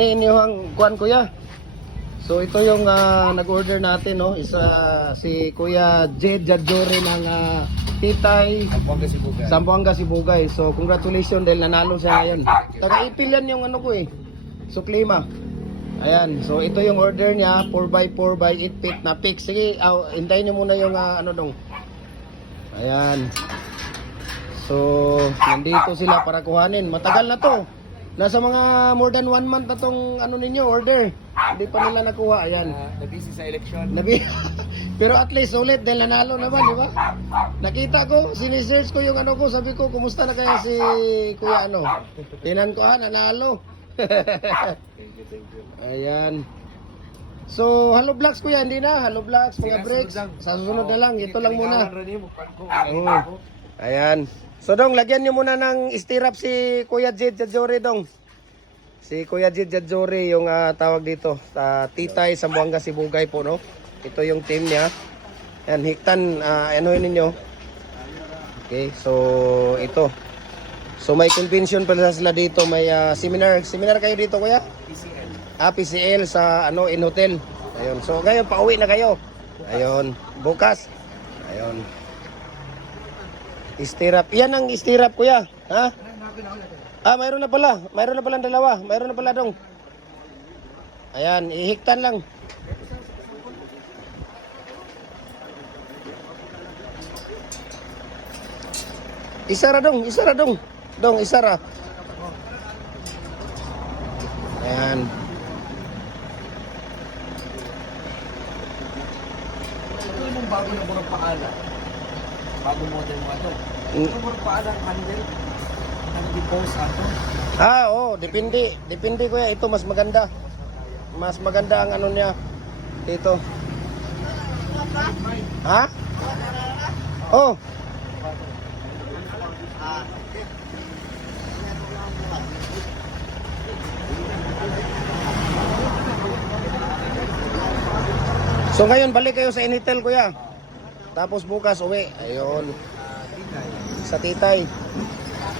Inyong kuan kuya. So ito yung nag-order natin, no. Isa si Kuya Jed Jadjore ng Titay Zamboanga Sibugay. So congratulations dahil nanalo siya ngayon. Taga-ipil yan yung ano ko eh. So klima. Ayan. So ito yung order niya, 4x4 by 8 feet na fix. Sige, hintayin niyo muna yung ano dong. Ayan. So nandito sila para kuhanin. Matagal na to. Nasa mga more than 1 month na tong ano ninyo, order. Hindi pa nila nakuha. Ayan. Nabisi sa election. Pero at least ulit dahil nanalo naman, di ba? Nakita ko, sinesearch ko yung ano ko, sabi ko, kumusta na kaya si Kuya ano? Tinan ko, nanalo. Thank you. Ayan. So, Hello Vlogs Kuya, hindi na. Hello Vlogs, mga breaks. Sa susunod na lang, ito lang muna. Ayan. So dong, lagyan nyo muna ng stirrup si Kuya Jed Jadjore dong. Si Kuya Jed Jadjore yung tawag dito. Titay Zamboanga Sibugay po, no? Ito yung team niya. Yan, hiktan, anuhin ninyo. Okay, so ito. So may convention pala sila dito. May seminar. Seminar kayo dito, Kuya? PCL. PCL sa in hotel. Ayun. So ngayon, pauwi na kayo. Ayun. Bukas. Ayun. Istirap. Yan ang istirap, Kuya. Ha? Mayroon na pala. Mayroon na pala dalawa. Mayroon na pala dong. Ayan, ihiktan lang. Isara dong, isara dong. Dong, isara. Ayan. Ito yung bago na murang paalam. Bago model mo ito. Ito murang paalam handle. Nag-depose ato. Oo, depende. Depende, Kuya. Ito mas maganda. Mas maganda ang ano niya. Dito. Ha? Oh. So ngayon balik kayo sa Initel, Kuya. Tapos bukas uwi. Ayun. Sa Titay.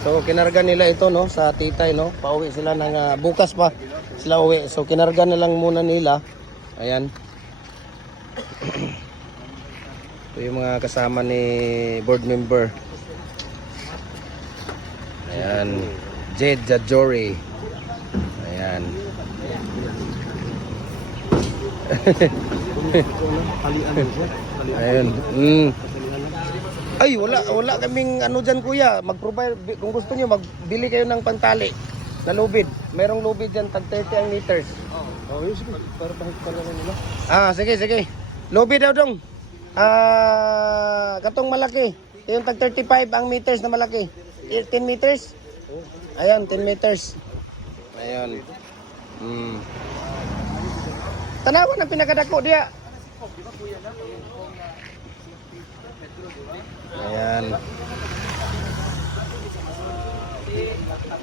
So kinarga nila ito, no, sa Titay, no. Pauwi sila ng bukas pa sila uwi. So kinarga na lang muna nila. Ayan. Ito yung mga kasama ni board member. Ayan. Jed Jadjore. Ayan. Ayan. Ay, wala kaming ano dyan, Kuya. Mag-provide, kung gusto nyo, magbili kayo ng pantali na lubid. Merong lubid dyan, tag 30 ang meters. Oh, yun sige. Para bahit pala na nila. Sige. Lubid daw dong. Katong malaki. Yung tag 35 ang meters na malaki. 10 meters? Ayan, 10 meters. Ayan. Tanawan ang pinakadako diya. Ayan.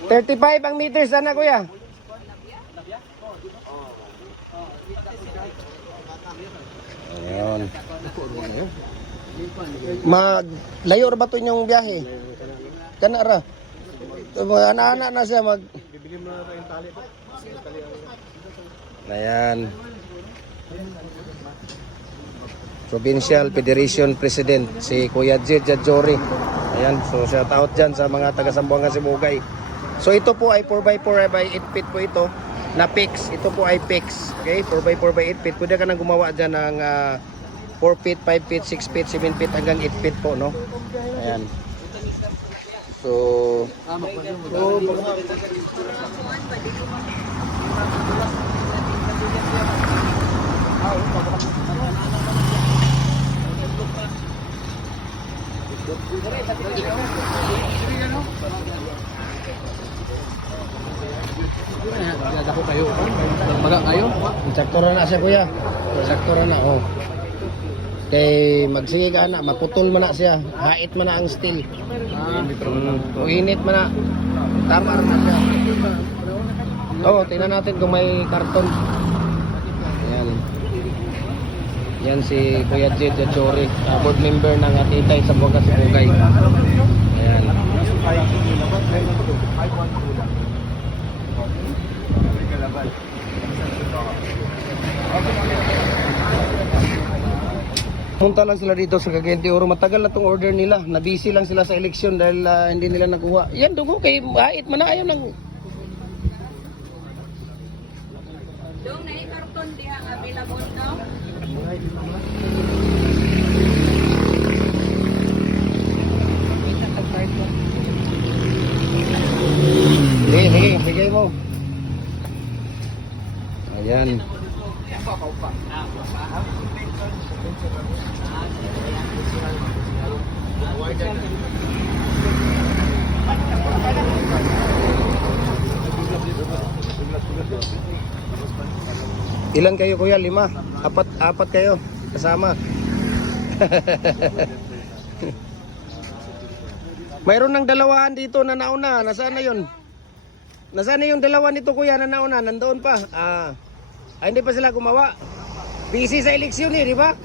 35 ang meters sana, Kuya. Ayan. Layo ra ba ito inyong biyahe? Kana ra. Mga anak-anak na siya Bibili mo na tayong tali po. Ayan. Provincial Federation President si Kuya Jed Jadjore. Ayan, so shout out dyan sa mga taga Zamboanga Sibugay. So ito po ay 4x4 by 8 feet po ito na fix. Ito po ay fix. Okay, 4x4 by 8 feet. Pwede ka nang gumawa dyan ng 4 feet, 5 feet, 6 feet, 7 feet hanggang 8 feet po, no? Ayan. So Ako kayo. Maga kayo. sakto na siya, Kuya. Sakto na, oh. Kay magsige ka na, maputol man na siya. Hait man na ang steel. Uinit man na. Tama na siya. Tingnan natin kung may karton. Ayan. Yan si Kuya Jed Jadjore, board member ng Titay Zamboanga Sibugay. Ayan. Punta lang sila dito sa Cagayan de Oro. Matagal na tong order nila. Nabisi lang sila sa eleksyon dahil hindi nila nakuha. Yan, dugo kay Bait man na ayaw lang. Dong na karton diha available daw. Sige, bigay mo. Ayan. Ilan kayo kuya? 5? Apat kayo kasama. Mayroon ng dalawahan dito na nauna. Nasaan na yun? Nasaan na yung dalawa nito kuya na nauna? Nandoon pa. Hindi pa sila gumawa. Busy sa eleksyon di ba?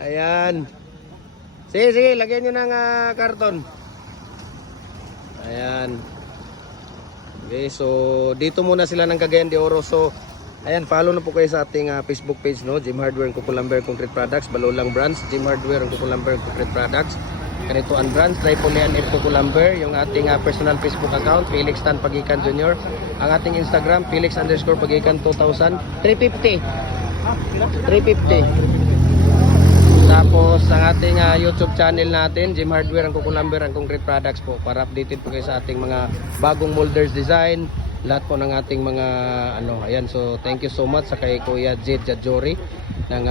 Ayan. Sige, lagyan nyo ng karton. Ayan. Okay, so dito muna sila ng Cagayan de Oro. So, ayan, follow na po kayo sa ating Facebook page, no? Jim Hardware and Kukulamber Concrete Products, Balolang Brands, Jim Hardware and Kukulamber Concrete Products, Kanituan Brands, Tripolian and Kukulamber, yung ating personal Facebook account, Felix Tan Pagikan Jr., ang ating Instagram, Felix_Pagikan 2000, 350. Tapos ang ating YouTube channel natin, Jim Hardware and Kukulamber and Concrete Products po, para updated po kayo sa ating mga bagong molders design, lahat po ng ating mga ayan. So thank you so much sa kay Kuya Jed Jadjori ng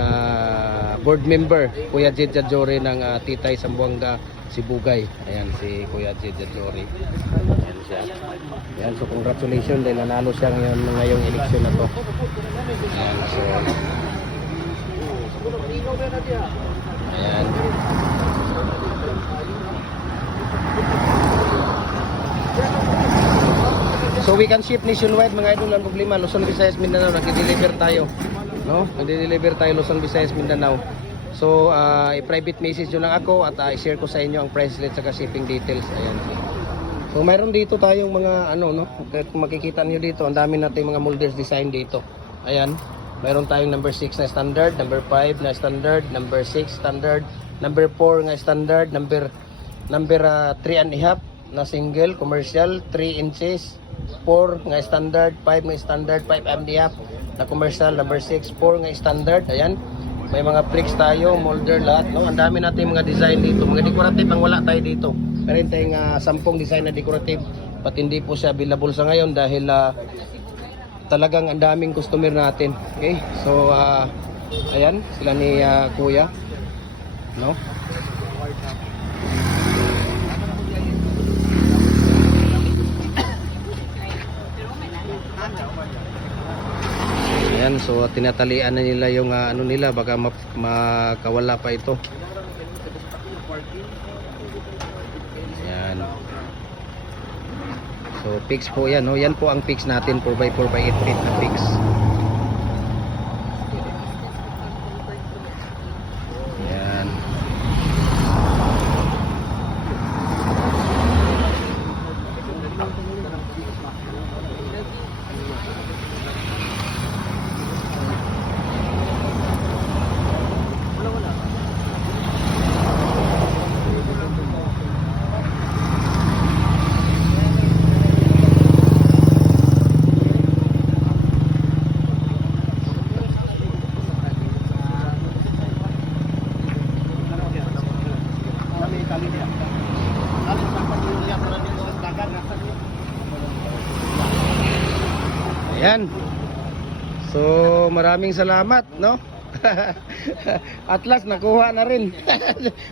board member, Kuya Jed Jadjori ng Titay Sambuanga Sibugay. Ayan si Kuya Jed Jadjori. Ayan siya. Ayan, so congratulations dahil nanalo siya ngayong eleksyon na to. Ayan, so ayan. So we can ship nationwide mga idol, ang problema Luzon, Visayas, Mindanao, nagde-deliver tayo, no? Nagde-deliver tayo Luzon, Visayas, Mindanao. So i-private message nyo lang ako at i-share ko sa inyo ang price list at shipping details. Ayan. So mayroon dito tayong mga no? Kung makikita niyo dito, ang dami nating mga molders design dito. Ayan. Mayroon tayong number 6 na standard, number 5 na standard, number 6 standard, number 4 nga standard, number 3.5 na single commercial, 3 inches, 4 nga standard, 5 nga standard, 5.5 na commercial, number 6, 4 nga standard. Ayan, may mga bricks tayo, molder lahat, no? Ang dami natin mga design dito, mga decorative ang wala tayo dito. Meron tayong 10 design na decorative, pat hindi po siya available sa ngayon dahil talagang ang daming customer natin. Okay, so ayan sila ni Kuya, no? Ayan, so tinatalian na nila yung nila, baka makawala pa ito. Ayan. So fix po yan, no? Yan po ang fix natin, 4x4 by 8 feet na fix. Ayan. Ayan. So maraming salamat, no? At last nakuha na rin.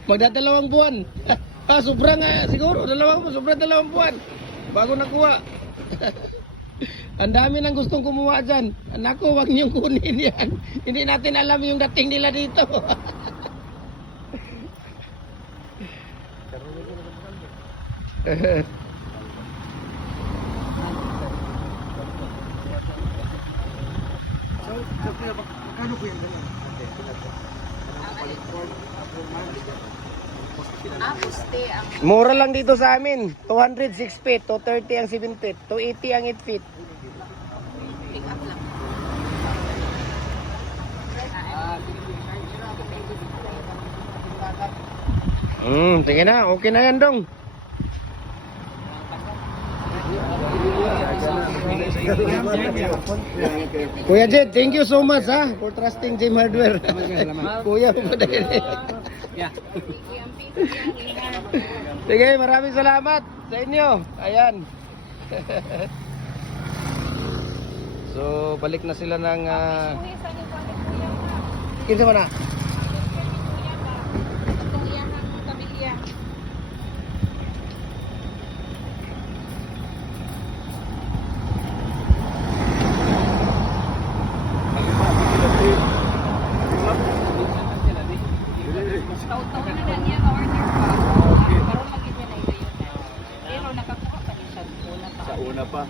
Magdadalawang buwan. Sobrang siguro sobrang 2 buwan bago nakuha. Ang dami nang gustong kumuha dyan. Naku, wag niyong kunin yan. Hindi natin alam yung dating nila dito. Kano po yung ganyan? Puste ang Mura lang dito sa amin. 200 6 feet, 230 ang 7 feet, 280 ang 8 feet. pick up lang. Sige na, okay na yan dong. Kuya Jed, thank you so much ha for trusting Jim Hardware. Kuya, madali. Sige, maraming salamat sa inyo. Ayan. So, balik na sila ng kinsa man na? Itong iyang pamilya. Taw-taw na na niya order pa. Karon magiging na ito yun. Pero nakakuha pa rin siya. Una pa.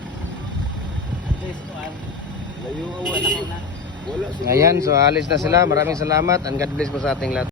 Ayan, so alis na sila. Maraming salamat and God bless po sa ating lahat.